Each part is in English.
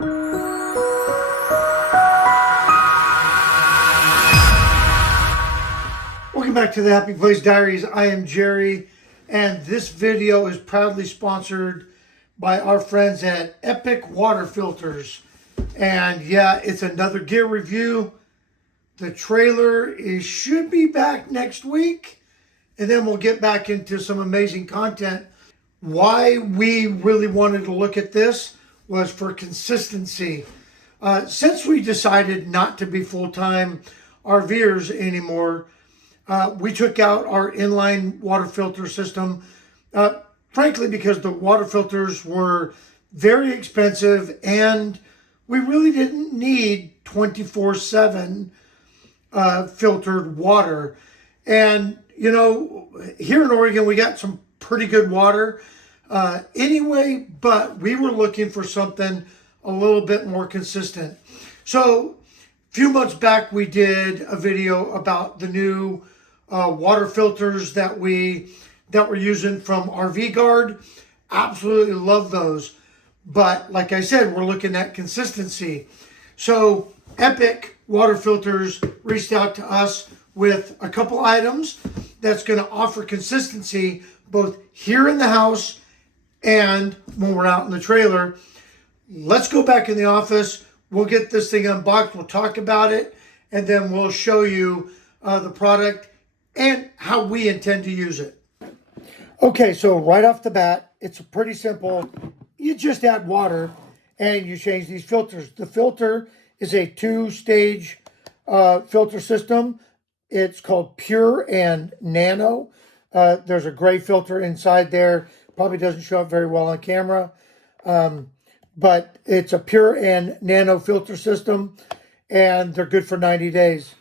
Welcome back to the Happy Place Diaries. I am Jerry, and this video is proudly sponsored by our friends at Epic Water Filters. And yeah, it's another gear review. The trailer should be back next week, and then we'll get back into some amazing content. Why we really wanted to look at this was for consistency. Since we decided not to be full-time RVers anymore, we took out our inline water filter system, frankly, because the water filters were very expensive and we really didn't need 24/7 filtered water. And, you know, here in Oregon, we got some pretty good water anyway, but we were looking for something a little bit more consistent. So a few months back, we did a video about the new water filters that we're using from RV Guard. Absolutely love those. But like I said, we're looking at consistency. So Epic Water Filters reached out to us with a couple items that's going to offer consistency both here in the house and when we're out in the trailer. Let's go back in the office. We'll get this thing unboxed. We'll talk about it, and then we'll show you the product and how we intend to use it. Okay, so right off the bat, it's pretty simple. You just add water and you change these filters. The filter is a two-stage filter system. It's called Pure and Nano. There's a gray filter inside there. Probably doesn't show up very well on camera. But it's a Pure and Nano filter system, and they're good for 90 days.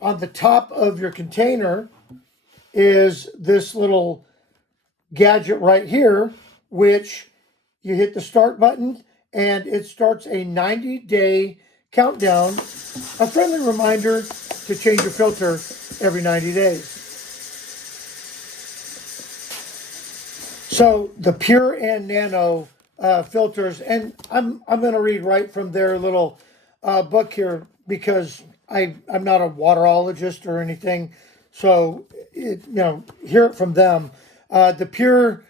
On the top of your container is this little gadget right here, which you hit the start button and it starts a 90-day countdown, a friendly reminder to change your filter every 90 days. So the Pure and Nano filters, and I'm going to read right from their little book here because I'm not a waterologist or anything, so hear it from them. The Pure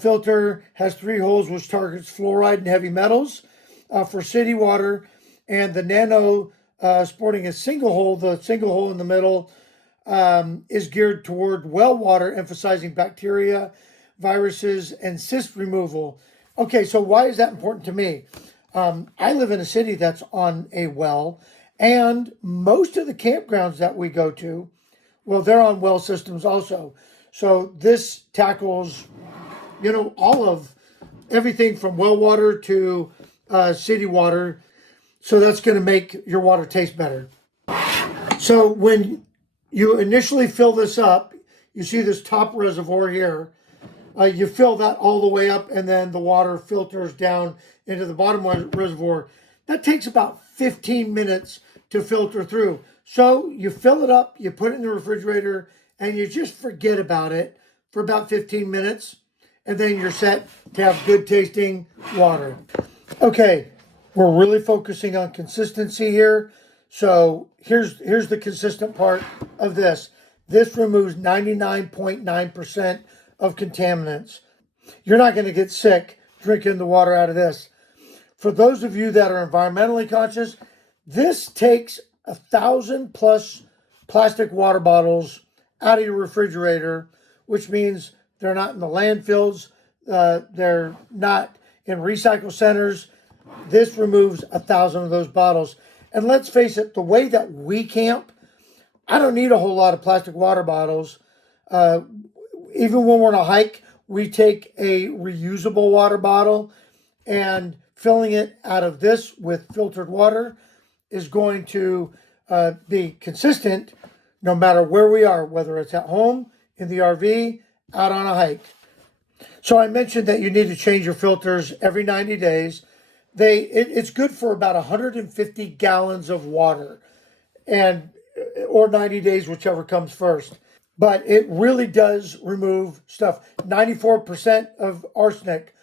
filter has 3 holes which targets fluoride and heavy metals for city water, and the Nano sporting a single hole. The single hole in the middle is geared toward well water, emphasizing bacteria, viruses, and cyst removal. Okay, so why is that important to me? I live in a city that's on a well, and most of the campgrounds that we go to, well, they're on well systems also. So this tackles, all of everything from well water to city water. So that's going to make your water taste better. So when you initially fill this up, you see this top reservoir here. You fill that all the way up, and then the water filters down into the bottom reservoir. That takes about 15 minutes to filter through. So you fill it up, you put it in the refrigerator, and you just forget about it for about 15 minutes, and then you're set to have good tasting water. Okay, we're really focusing on consistency here. So here's the consistent part of this. This removes 99.9% of contaminants. You're not going to get sick drinking the water out of this. For those of you that are environmentally conscious, this takes 1,000+ plastic water bottles out of your refrigerator, which means they're not in the landfills, they're not in recycle centers. This removes 1,000 of those bottles. And let's face it, the way that we camp, I don't need a whole lot of plastic water bottles. Even when we're on a hike, we take a reusable water bottle, and filling it out of this with filtered water is going to be consistent no matter where we are, whether it's at home, in the RV, out on a hike. So I mentioned that you need to change your filters every 90 days. It's good for about 150 gallons of water, or 90 days, whichever comes first. But it really does remove stuff. 94% of arsenic,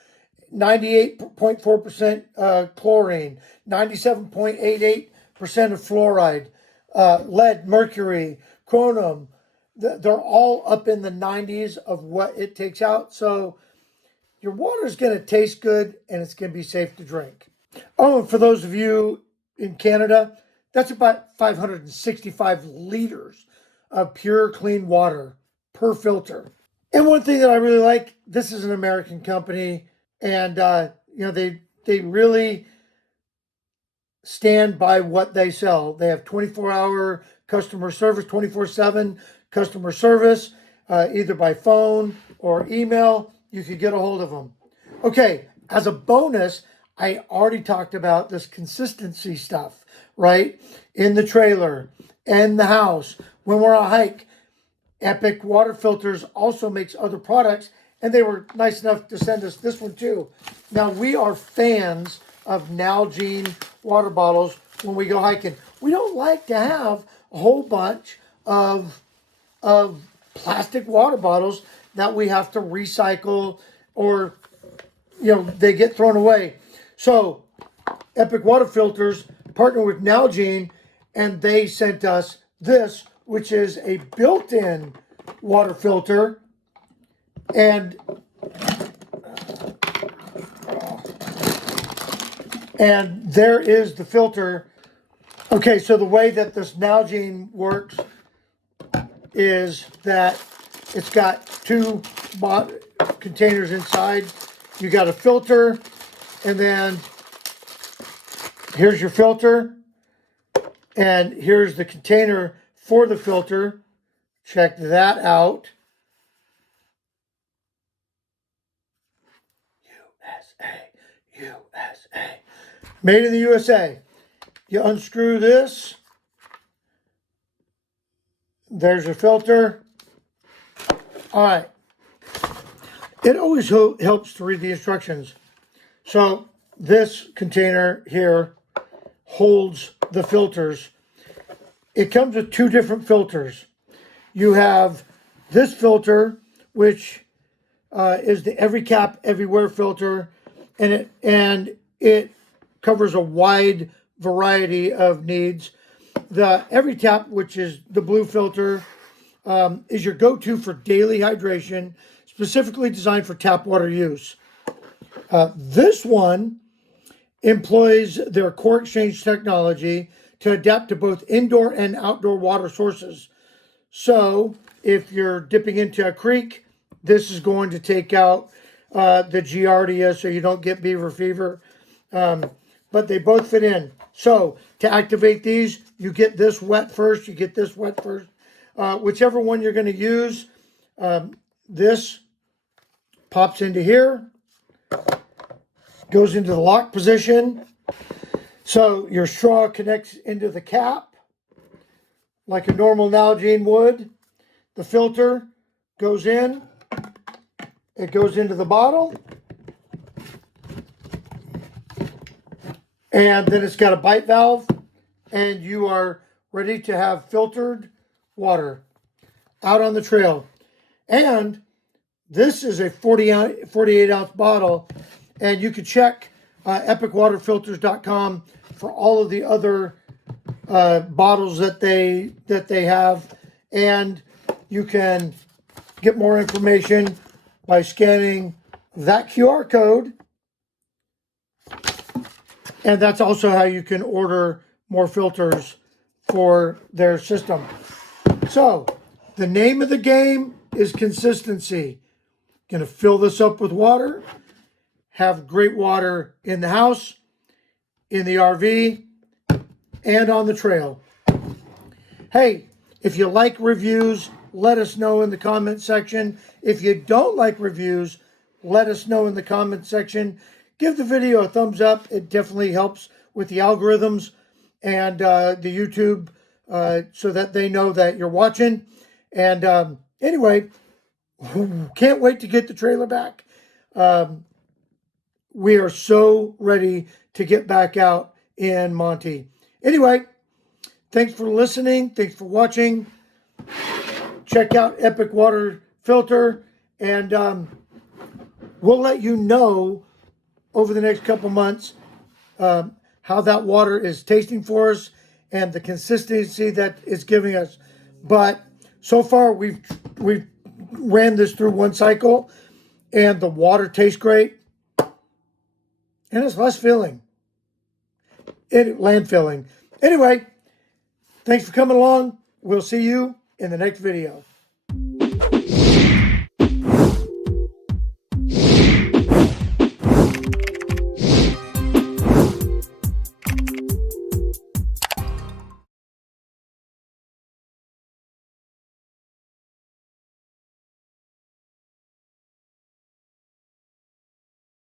98.4% chlorine, 97.88% of fluoride, lead, mercury, chromium. They're all up in the 90s of what it takes out. So your water is going to taste good and it's going to be safe to drink. Oh, and for those of you in Canada, that's about 565 liters of pure, clean water per filter. And one thing that I really like, this is an American company, and they really stand by what they sell. They have 24-hour customer service, 24/7 customer service, either by phone or email. You could get a hold of them. Okay, as a bonus, I already talked about this consistency stuff, right? In the trailer, in the house, when we're on a hike. Epic Water Filters also makes other products, and they were nice enough to send us this one too. Now, we are fans of Nalgene water bottles when we go hiking. We don't like to have a whole bunch of plastic water bottles that we have to recycle or, they get thrown away. So, Epic Water Filters partnered with Nalgene, and they sent us this, which is a built-in water filter. And there is the filter. Okay, so the way that this Nalgene works is that it's got two containers inside. You got a filter, and then here's your filter, and here's the container for the filter. Check that out. USA. Made in the USA. You unscrew this. There's your filter. All right. It always helps to read the instructions. So this container here holds the filters. It comes with two different filters. You have this filter, which is the Every Cap Everywhere filter, and it covers a wide variety of needs. The Every Tap, which is the blue filter, is your go-to for daily hydration, specifically designed for tap water use. This one employs their core exchange technology to adapt to both indoor and outdoor water sources. So if you're dipping into a creek, this is going to take out the Giardia so you don't get beaver fever. But they both fit in. So to activate these, you get this wet first, you get this wet first. Whichever one you're going to use, this pops into here, goes into the lock position. So your straw connects into the cap like a normal Nalgene would. The filter goes in. It goes into the bottle. And then it's got a bite valve. And you are ready to have filtered water out on the trail. And this is a 48-ounce bottle. And you can check epicwaterfilters.com for all of the other bottles that they have, and you can get more information by scanning that QR code, and that's also how you can order more filters for their system. So the name of the game is consistency. Gonna fill this up with water, have great water in the house, in the RV, and on the trail. Hey, if you like reviews, let us know in the comment section. If you don't like reviews, let us know in the comment section. Give the video a thumbs up. It definitely helps with the algorithms and the YouTube so that they know that you're watching. And anyway, can't wait to get the trailer back. We are so ready to get back out in Monty. Anyway, thanks for listening. Thanks for watching. Check out Epic Water Filter, and we'll let you know over the next couple months how that water is tasting for us and the consistency that it's giving us. But so far we've ran this through one cycle and the water tastes great and it's less filling. Landfilling. Anyway, thanks for coming along. We'll see you in the next video.